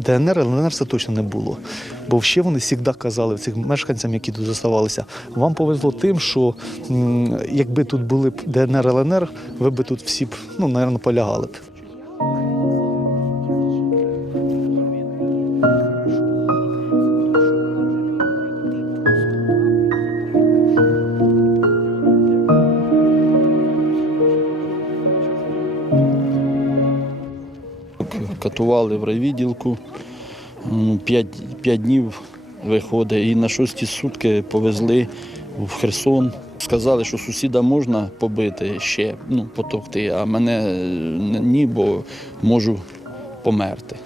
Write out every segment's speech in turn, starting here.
ДНР, ЛНР це точно не було. Бо ще вони завжди казали цим мешканцям, які тут заставалися, вам повезло тим, що якби тут були ДНР, ЛНР, ви б тут всі б, ну, мабуть, полягали б. Катували в райвідділку. П'ять, п'ять днів виходить. І на шості сутки повезли в Херсон. Сказали, що сусіда можна побити ще, ну, потовкти, а мене е, ні, бо можу померти.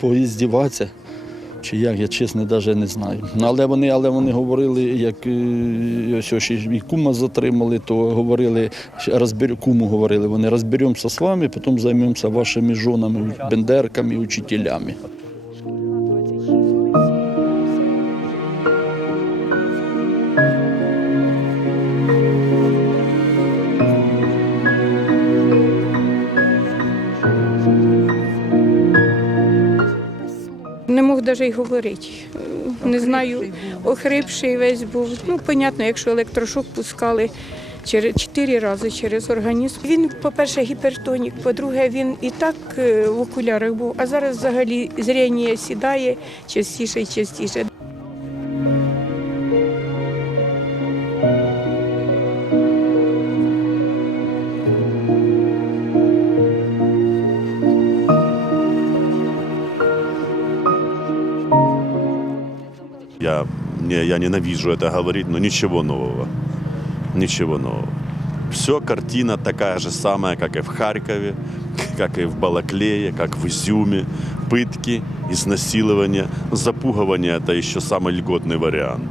Поіздіватися. Чи як, я чесно навіть не знаю. Але вони, але вони говорили, як е, ось ось і кума затримали, то говорили, що розбер, куму говорили, вони розберемося з вами, потім займемося вашими жонами, бендерками, учителями. Мог навіть говорити. Е, Не знаю, охрипший весь був. Ну, понятно, якщо електрошок пускали через чотири рази через організм. Він, по-перше, гіпертонік, по-друге, він і так е, в окулярах був, а зараз взагалі зріння сідає частіше і частіше. Я, не, я ненавижу это говорить, но ничего нового. Ничего нового. Все, картина такая же самая, как и в Харькове, как и в Балаклее, как в Изюме. Пытки, изнасилования, запугивание – это еще самый льготный вариант.